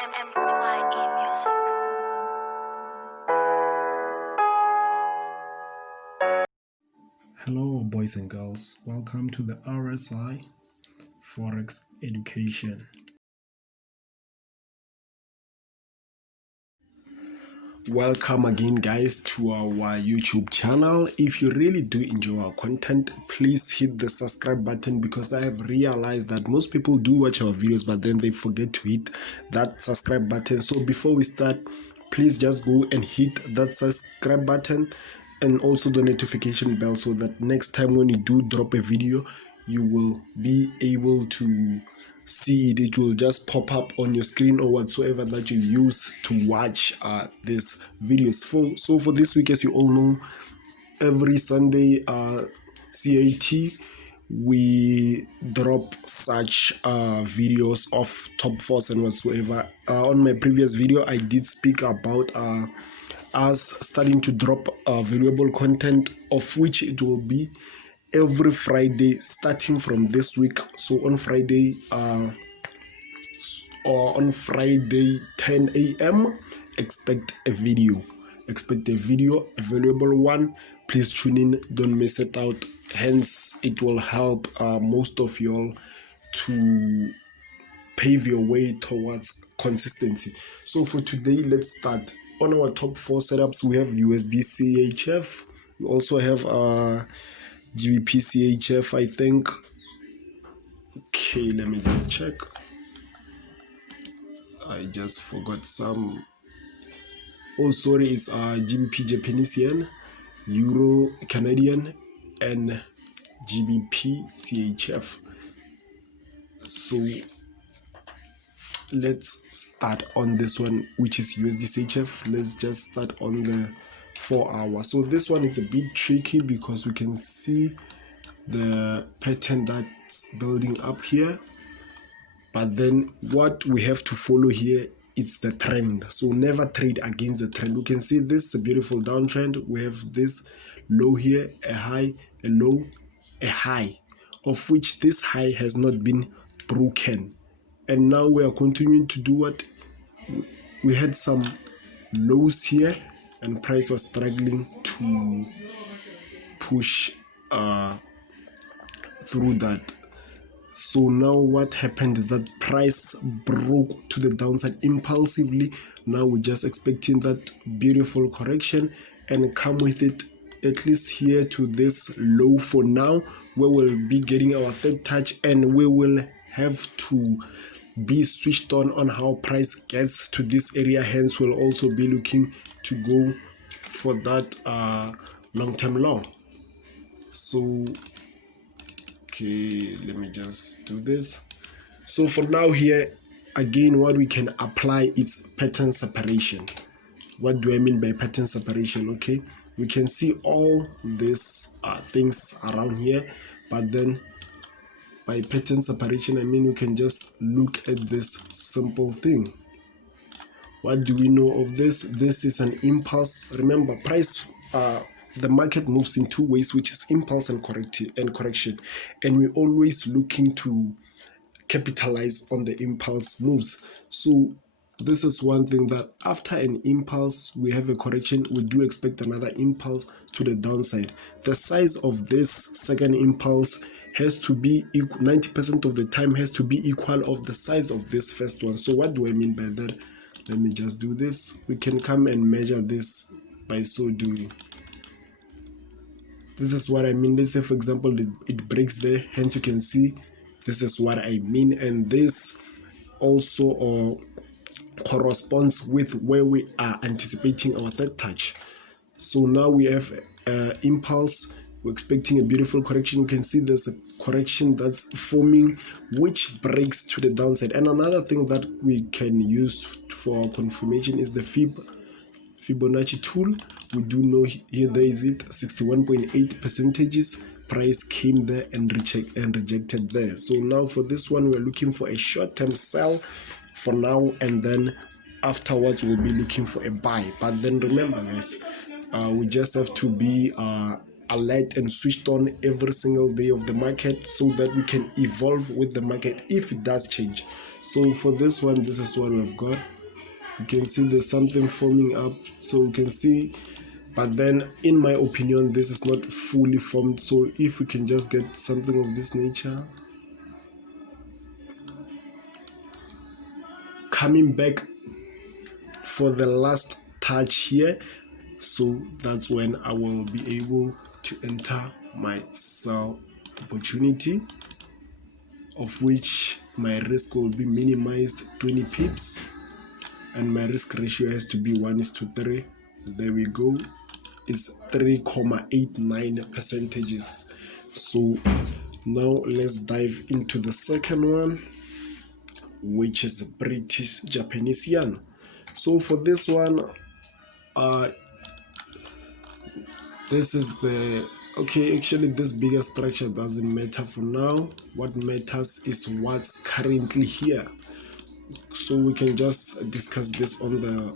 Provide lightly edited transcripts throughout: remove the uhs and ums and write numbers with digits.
MMTYE Music. Hello boys and girls, welcome to the RSI Forex Education. Welcome again guys to our YouTube channel. If you really do enjoy our content, please hit the subscribe button, because I have realized that most people do watch our videos but then they forget to hit that subscribe button. So before we start, please just go and hit that subscribe button and also the notification bell, so that next time when you do drop a video, you will be able to see it. It will just pop up on your screen or whatsoever that you use to watch these videos. So for this week, as you all know, every Sunday CAT we drop such videos of top fours and whatsoever. On my previous video, I did speak about us starting to drop valuable content, of which it will be every Friday starting from this week. So on Friday or on Friday 10 a.m. expect a video, a valuable one. Please tune in, don't miss it out. Hence it will help most of y'all to pave your way towards consistency. So for today, let's start. On our top four setups, we have USDCHF. We also have GBPJPY, I think. Okay, let me just check. I just forgot some. Oh, sorry, it's GBPJPY, Euro Canadian, and GBPJPY. So let's start on this one, which is USDCHF. Let's just start on the 4 hour. So this one is a bit tricky because we can see the pattern that's building up here, but then what we have to follow here is the trend. So never trade against the trend. We can see this is a beautiful downtrend. We have this low here, a high, a low, a high, of which this high has not been broken. And now we are continuing to do what? We had some lows here and price was struggling to push through that. So now what happened is that price broke to the downside impulsively. Now we're just expecting that beautiful correction and come with it at least here to this low for now, where we'll be getting our third touch, and we will have to be switched on how price gets to this area. Hence we'll also be looking to go for that long-term low. So okay, let me just do this. So for now here, again, what we can apply is pattern separation. What do I mean by pattern separation? Okay, we can see all these things around here, but then by pattern separation, I mean we can just look at this simple thing. What do we know of this? This is an impulse. Remember, price the market moves in two ways, which is impulse and correction, and we're always looking to capitalize on the impulse moves. So this is one thing, that after an impulse we have a correction, we do expect another impulse to the downside. The size of this second impulse has to be equal, 90% of the time has to be equal of the size of this first one. So what do I mean by that? Let me just do this. We can come and measure this by so doing. This is what I mean. Let's say for example it breaks there, hence you can see this is what I mean, and this also corresponds with where we are anticipating our third touch. So now we have impulse, we're expecting a beautiful correction. You can see there's a correction that's forming which breaks to the downside. And another thing that we can use for confirmation is the Fibonacci tool. We do know here there is it 61.8 percentages. Price came there and rejected there. So now for this one, we're looking for a short-term sell for now, and then afterwards we'll be looking for a buy. But then remember guys, we just have to be alert and switched on every single day of the market, so that we can evolve with the market if it does change. So for this one, this is what we've got. You can see there's something forming up, so you can see, but then in my opinion this is not fully formed. So if we can just get something of this nature coming back for the last touch here, so that's when I will be able to enter my sell opportunity, of which my risk will be minimized 20 pips, and my risk ratio has to be 1:3. There we go. It's 3.89 percentages. So now let's dive into the second one, which is British Japanese yen. So for this one, this is the okay, actually this bigger structure doesn't matter for now. What matters is what's currently here. So we can just discuss this on the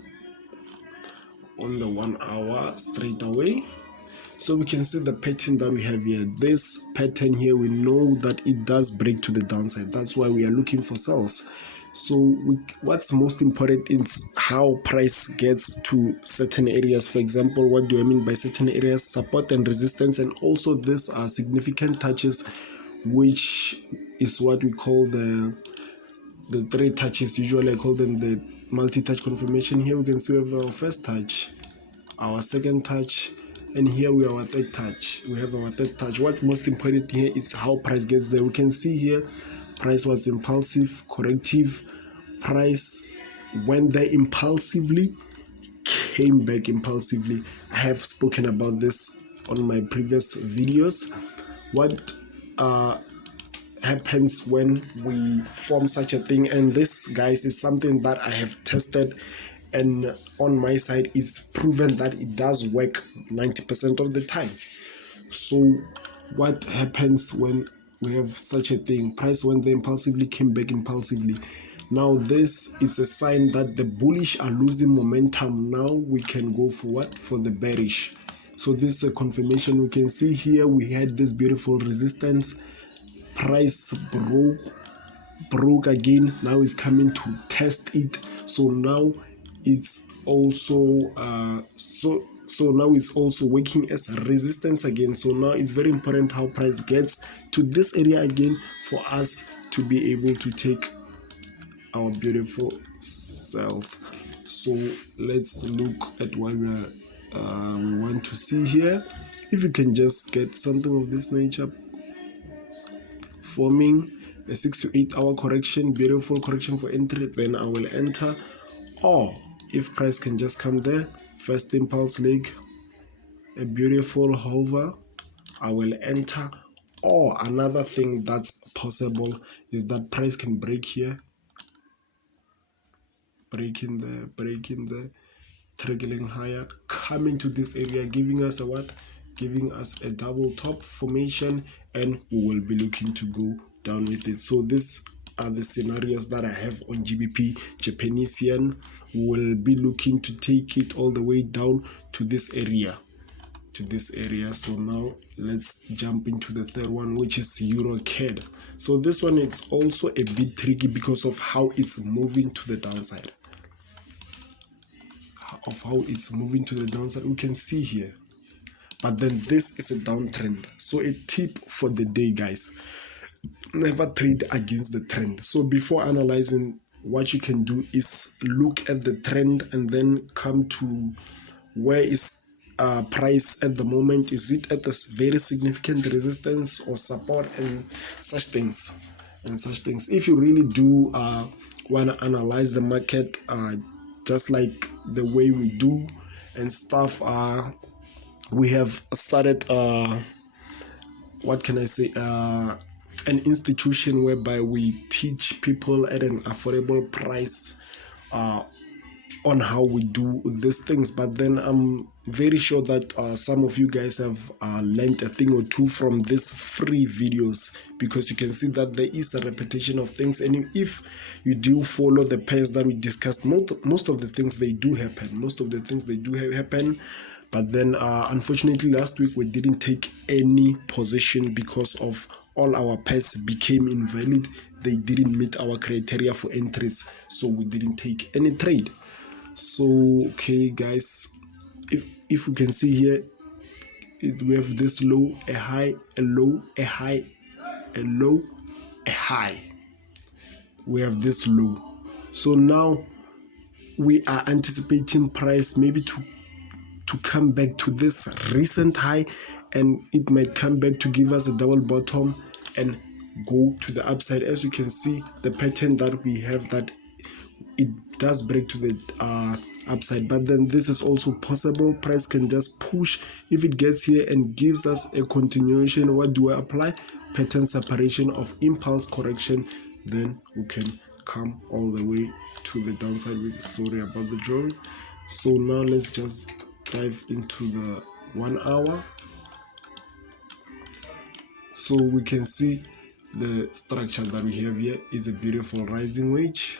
1 hour straight away. So we can see the pattern that we have here. This pattern here, we know that it does break to the downside. That's why we are looking for sells. So what's most important is how price gets to certain areas. For example, what do I mean by certain areas? Support and resistance, and also these are significant touches, which is what we call the 3 touches. Usually I call them the multi-touch confirmation. Here we can see we have our first touch, our second touch, and here we have our third touch. What's most important here is how price gets there. We can see here price was impulsive, corrective. Price went there impulsively, came back impulsively. I have spoken about this on my previous videos. What happens when we form such a thing? And this, guys, is something that I have tested, and on my side it's proven that it does work 90% of the time. So what happens when we have such a thing? Price went there impulsively, came back impulsively. Now this is a sign that the bullish are losing momentum. Now we can go for what? For the bearish. So this is a confirmation. We can see here we had this beautiful resistance. Price broke again. Now it's coming to test it. So now it's also so now it's also working as a resistance again. So now it's very important how price gets to this area again for us to be able to take our beautiful sells. So let's look at what we want to see here. If you can just get something of this nature forming a 6 to 8 hour correction, beautiful correction for entry, then I will enter. Or if price can just come there, first impulse leg, a beautiful hover, I will enter. Or another thing that's possible is that price can break here, break in there, trickling higher, coming to this area, giving us a what? Giving us a double top formation, and we will be looking to go down with it. So these are the scenarios that I have on GBP Japanese yen. We will be looking to take it all the way down to this area. So now let's jump into the third one, which is EURUSD. So this one is also a bit tricky because of how it's moving to the downside. We can see here, but then this is a downtrend. So a tip for the day, guys, never trade against the trend. So before analyzing, what you can do is look at the trend and then come to where is price at the moment. Is it at a very significant resistance or support, and such things. If you really do want to analyze the market just like the way we do and stuff, we have started what can I say, an institution whereby we teach people at an affordable price on how we do these things. But then I'm very sure that some of you guys have learned a thing or two from these free videos, because you can see that there is a repetition of things, and if you do follow the pairs that we discussed, most of the things they do happen. But then unfortunately last week we didn't take any position because of all our pairs became invalid. They didn't meet our criteria for entries, so we didn't take any trade. So okay guys, if you can see here, we have this low, a high, a low, a high, a low, a high. We have this low. So now we are anticipating price maybe to come back to this recent high, and it might come back to give us a double bottom and go to the upside. As you can see, the pattern that we have, that it does break to the upside, but then this is also possible. Price can just push. If it gets here and gives us a continuation, what do I apply? Pattern separation of impulse correction, then we can come all the way to the downside. Sorry about the drawing. So now let's just dive into the 1 hour. So we can see the structure that we have here is a beautiful rising wedge,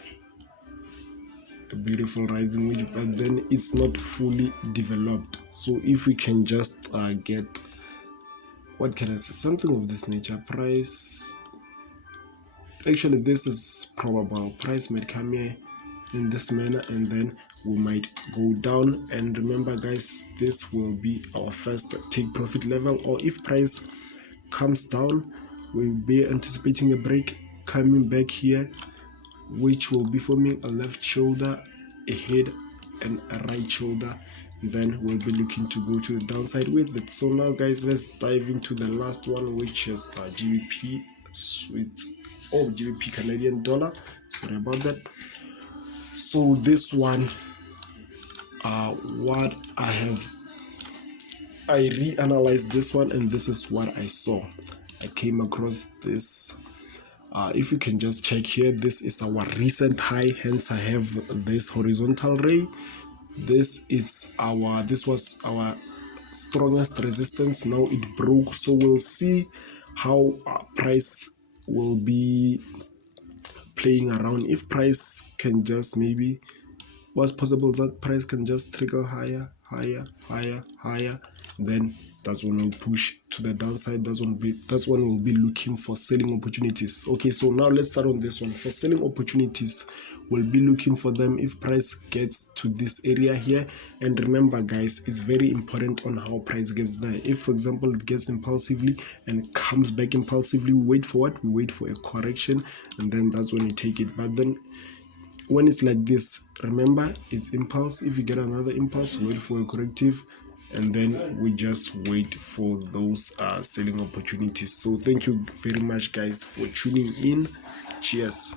but then it's not fully developed. So if we can just get, what can I say, something of this nature, price, actually this is probable, price might come here in this manner and then we might go down. And remember guys, this will be our first take profit level, or if price comes down, we'll be anticipating a break coming back here, which will be forming a left shoulder, a head and a right shoulder. Then we'll be looking to go to the downside with it. So now guys, let's dive into the last one, which is GBP GBP Canadian dollar. Sorry about that. So this one, what I reanalyzed this one, and this is what I saw. I came across this. If you can just check here, this is our recent high, hence I have this horizontal ray. This was our strongest resistance. Now it broke, so we'll see how price will be playing around. If price can just, maybe what's possible, that price can just trickle higher, then that's when we'll push to the downside. That's when we'll be looking for selling opportunities. Okay, so now let's start on this one. For selling opportunities, we'll be looking for them if price gets to this area here. And remember guys, it's very important on how price gets there. If for example it gets impulsively and comes back impulsively, we wait for what? We wait for a correction, and then that's when you take it. But then when it's like this, remember it's impulse. If you get another impulse, wait for a corrective, and then we just wait for those selling opportunities. So thank you very much guys for tuning in. Cheers.